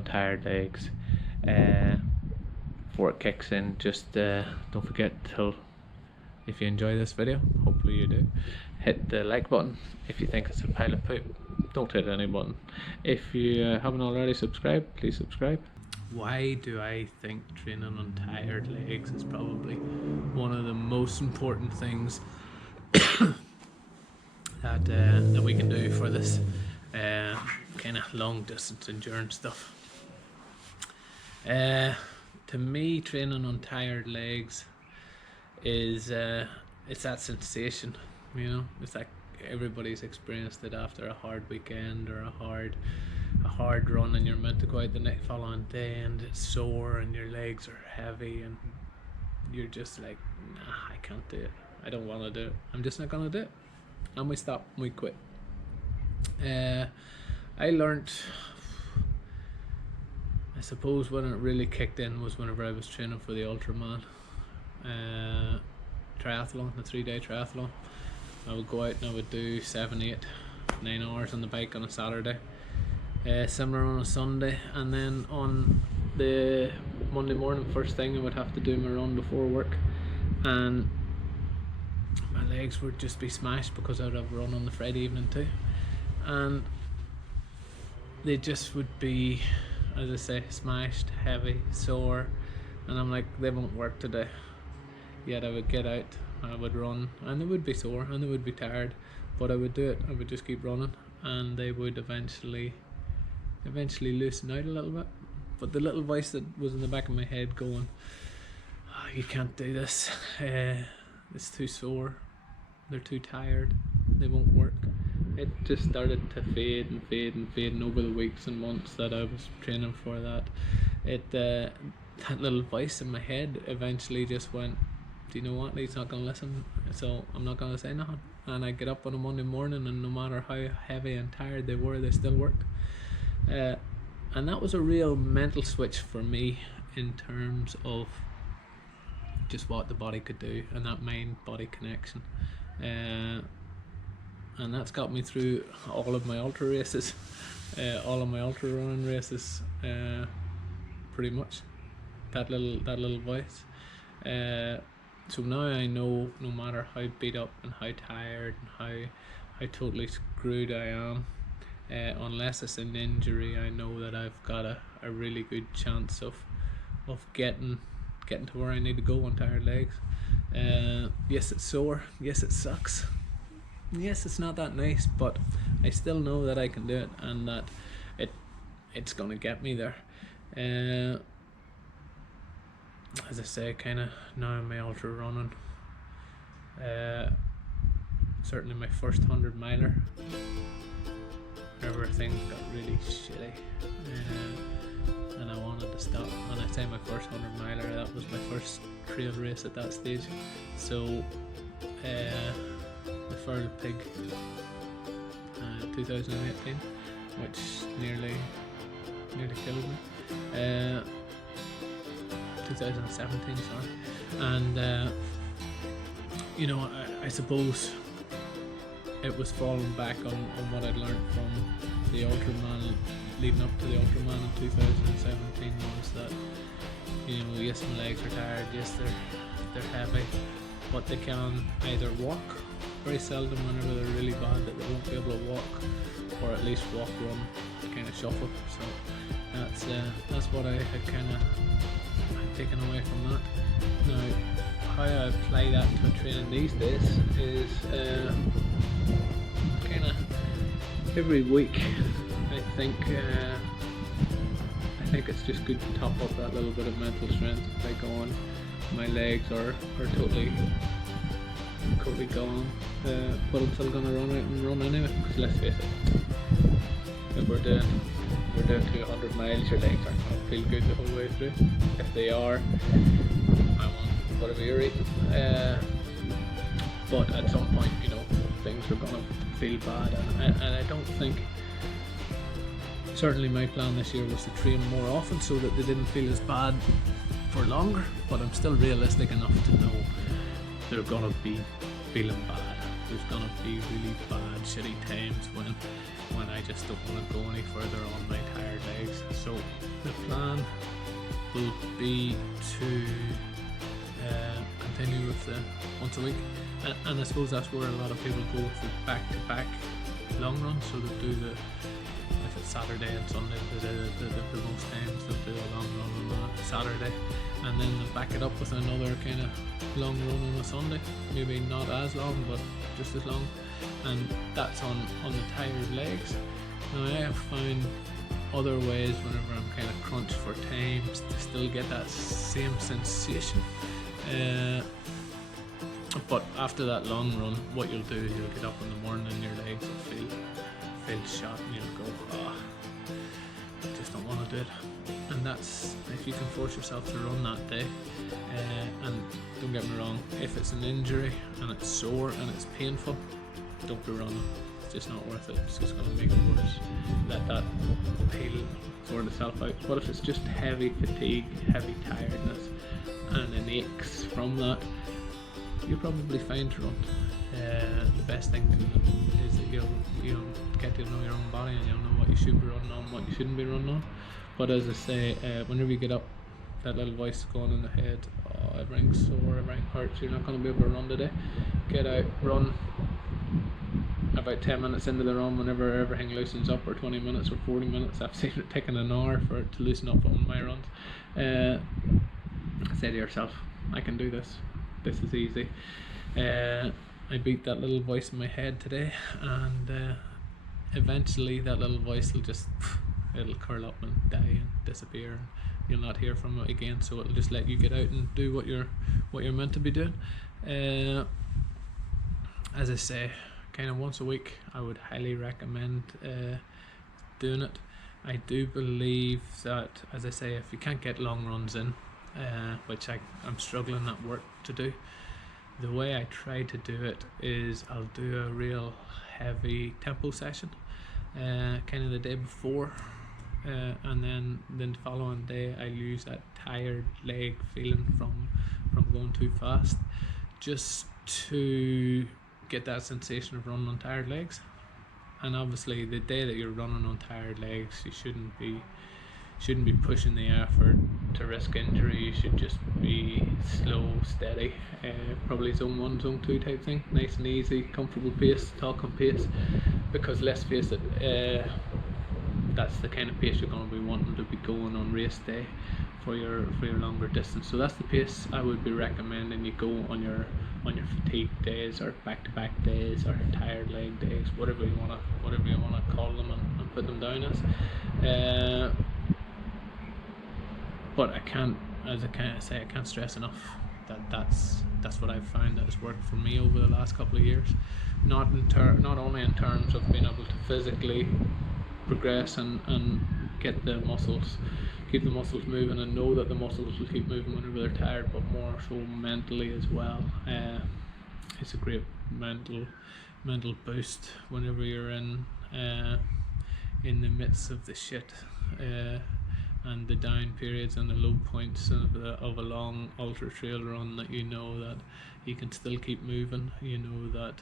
on tired legs. Before it kicks in, just don't forget to, if you enjoy this video, hopefully you do, hit the like button. If you think it's a pile of poop, don't hit any button. If you haven't already subscribed, please subscribe. Why do I think training on tired legs is probably one of the most important things that we can do for this kind of long distance endurance stuff? To me, training on tired legs is it's that sensation, you know. It's like everybody's experienced it after a hard weekend or a hard run, and you're meant to go out the next following day and it's sore and your legs are heavy and you're just like, nah, I can't do it, I don't want to do it, I'm just not gonna do it, and we stop, we quit. I learned, I suppose when it really kicked in was whenever I was training for the Ultraman triathlon, the 3-day triathlon. I would go out and I would do 7, 8, 9 hours on the bike on a Saturday, similar on a Sunday, and then on the Monday morning first thing I would have to do my run before work, and my legs would just be smashed because I would have a run on the Friday evening too, and they just would be, as I say, smashed, heavy, sore, and I'm like, they won't work today. Yet I would get out, I would run, and they would be sore and they would be tired, but I would do it. I would just keep running, and they would eventually loosen out a little bit. But the little voice that was in the back of my head going, oh, you can't do this, it's too sore, they're too tired, they won't work. It just started to fade and fade and fade, and over the weeks and months that I was training for that, that little voice in my head eventually just went, do you know what, he's not going to listen, so I'm not going to say nothing. And I get up on a Monday morning, and no matter how heavy and tired they were, they still worked. And that was a real mental switch for me in terms of just what the body could do, and that mind-body connection. And that's got me through all of my ultra races, all of my ultra running races, pretty much. That little voice. So now I know, no matter how beat up and how tired and how totally screwed I am, unless it's an injury, I know that I've got a really good chance of getting to where I need to go on tired legs. Yes, it's sore, yes, it sucks, yes, it's not that nice, but I still know that I can do it, and that it's gonna get me there. As I say, kind of now in my ultra running, certainly my first 100 miler, everything got really shitty, and I wanted to stop. And I say my first 100 miler, that was my first trail race at that stage. So the Feral Pig 2018, which nearly killed me. 2017, sorry. And you know, I suppose it was falling back on what I'd learned from the Ultraman, leading up to the Ultraman in 2017, was that, you know, yes, my legs are tired, yes, they're heavy, but they can either walk. Very seldom whenever they're really bad that they won't be able to walk, or at least walk, run, kind of shuffle. So that's what I had kind of taken away from that. Now, how I apply that to training these days is kind of every week. I think it's just good to top up that little bit of mental strength. By going, my legs are totally gone, but I'm still gonna run out and run anyway. Because let's face it, if we're doing 200 miles, your legs aren't going to feel good the whole way through. If they are, I want whatever you're eating. But at some point, you know, things are going to feel bad, and I don't think, certainly my plan this year was to train more often so that they didn't feel as bad for longer, but I'm still realistic enough to know they're going to be feeling bad there's gonna be really bad, shitty times when I just don't want to go any further on my tired legs. So the plan will be to continue with the once a week, and I suppose that's where a lot of people go with the back-to-back long runs. So they do if it's Saturday and Sunday, the most times they'll do a long run on a Saturday, and then they'll back it up with another kind of long run on a Sunday, maybe not as long but just as long, and that's on the tired legs. Now I have found other ways whenever I'm kind of crunched for times to still get that same sensation, but after that long run, what you'll do is you'll get up in the morning and your legs will feel shot, and you'll go, I just don't want to do it. And that's if you can force yourself to run that day. And don't get me wrong, if it's an injury and it's sore and it's painful, don't be running. It's just not worth it. It's just going to make it worse. Let that pain sort itself out. But if it's just heavy fatigue, heavy tiredness, and an aches from that, you're probably fine to run. The best thing is that you'll get to know your own body, and you'll know what you should be running on, what you shouldn't be running on. But as I say, whenever you get up, that little voice going in the head, everything's sore, everything hurts, you're not going to be able to run today. Get out, run. About 10 minutes into the run, whenever everything loosens up, or 20 minutes or 40 minutes, I've seen it taking an hour for it to loosen up on my runs. Say to yourself, I can do this. This is easy. I beat that little voice in my head today, and eventually that little voice will it'll curl up and die and disappear, and you'll not hear from it again. So it'll just let you get out and do what you're meant to be doing. As I say, kind of once a week, I would highly recommend doing it. I do believe that, as I say, if you can't get long runs in, which I'm struggling at work to do, the way I try to do it is I'll do a real heavy tempo session kind of the day before, and then the following day I lose that tired leg feeling from going too fast, just to get that sensation of running on tired legs. And obviously the day that you're running on tired legs, you shouldn't be pushing the effort to risk injury. You should just be slow, steady, probably zone 1, zone 2 type thing, nice and easy, comfortable pace, talking pace, because let's face it, that's the kind of pace you're going to be wanting to be going on race day for your longer distance. So that's the pace I would be recommending you go on your fatigue days, or back-to-back days, or tired leg days, whatever you wanna call them and put them down as. But I can't stress enough that that's what I've found that has worked for me over the last couple of years. Not only in terms of being able to physically progress and keep the muscles moving, and know that the muscles will keep moving whenever they're tired, but more so mentally as well. It's a great mental boost whenever you're in the midst of the shit, and the down periods and the low points of a long ultra trail run, that you know that you can still keep moving, you know that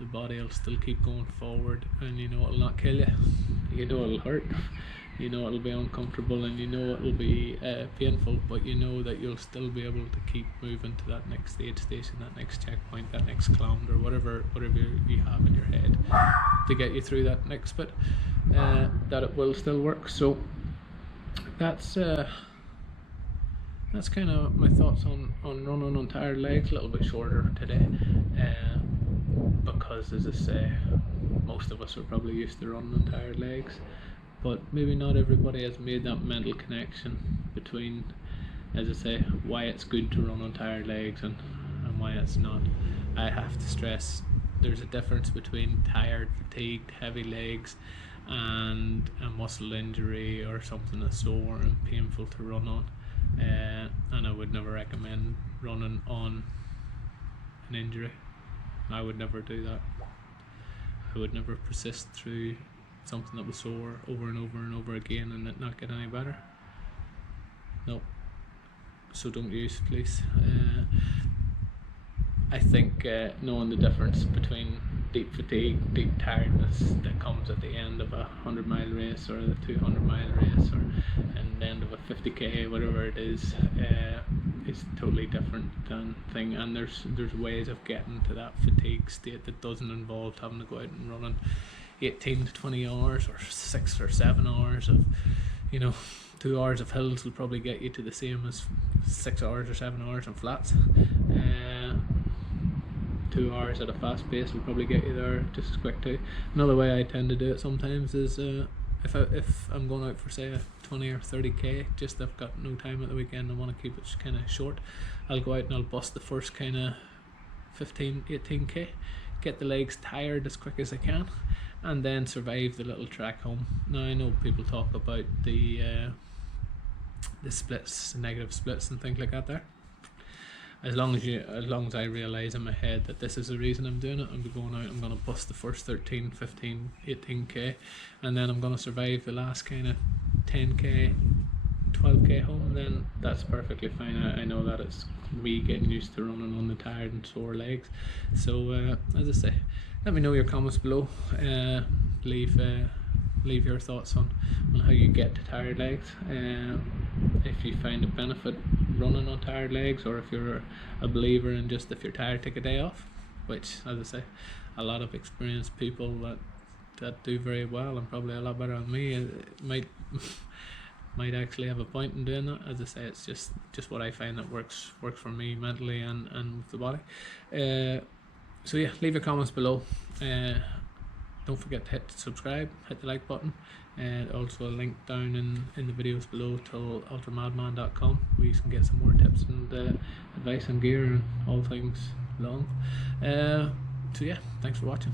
the body will still keep going forward, and you know it'll not kill you, you know it'll hurt, you know it'll be uncomfortable, and you know it'll be painful, but you know that you'll still be able to keep moving to that next aid station, that next checkpoint, that next kilometre, whatever you have in your head to get you through that next bit, that it will still work. So that's kind of my thoughts on running on tired legs. A little bit shorter today, because as I say, most of us are probably used to running on tired legs, but maybe not everybody has made that mental connection between, as I say, why it's good to run on tired legs and why it's not. I have to stress there's a difference between tired, fatigued, heavy legs and a muscle injury or something that's sore and painful to run on, and I would never recommend running on an injury. I would never do that. I would never persist through something that was sore over and over and over again and it not get any better. No. So don't use, please. I think knowing the difference between deep fatigue, deep tiredness that comes at the end of a 100-mile race or the 200-mile race, or and the end of a 50k, whatever it is totally different than thing. And there's ways of getting to that fatigue state that doesn't involve having to go out and running 18 to 20 hours or 6 or 7 hours of, 2 hours of hills will probably get you to the same as 6 hours or 7 hours on flats. 2 hours at a fast pace will probably get you there just as quick too. Another way I tend to do it sometimes is if I'm going out for say a 20 or 30k, just I've got no time at the weekend, I want to keep it kind of short, I'll go out and I'll bust the first kind of 15-18k, get the legs tired as quick as I can, and then survive the little track home. Now I know people talk about the splits, negative splits and things like that there. As long as I realise in my head that this is the reason I'm doing it, I'm going out, I'm going to bust the first 13, 15, 18k, and then I'm going to survive the last kind of 10k, 12k home, then that's perfectly fine. I know that it's me getting used to running on the tired and sore legs. So as I say, let me know your comments below. Leave your thoughts on how you get to tired legs. If you find a benefit running on tired legs, or if you're a believer in just if you're tired, take a day off, which, as I say, a lot of experienced people that do very well and probably a lot better than me might actually have a point in doing that. As I say, it's just what I find that works for me mentally and with the body. So yeah, leave your comments below. Don't forget to hit subscribe, hit the like button, and also a link down in the videos below to ultramadman.com, where you can get some more tips and advice on gear and all things long. So yeah, thanks for watching.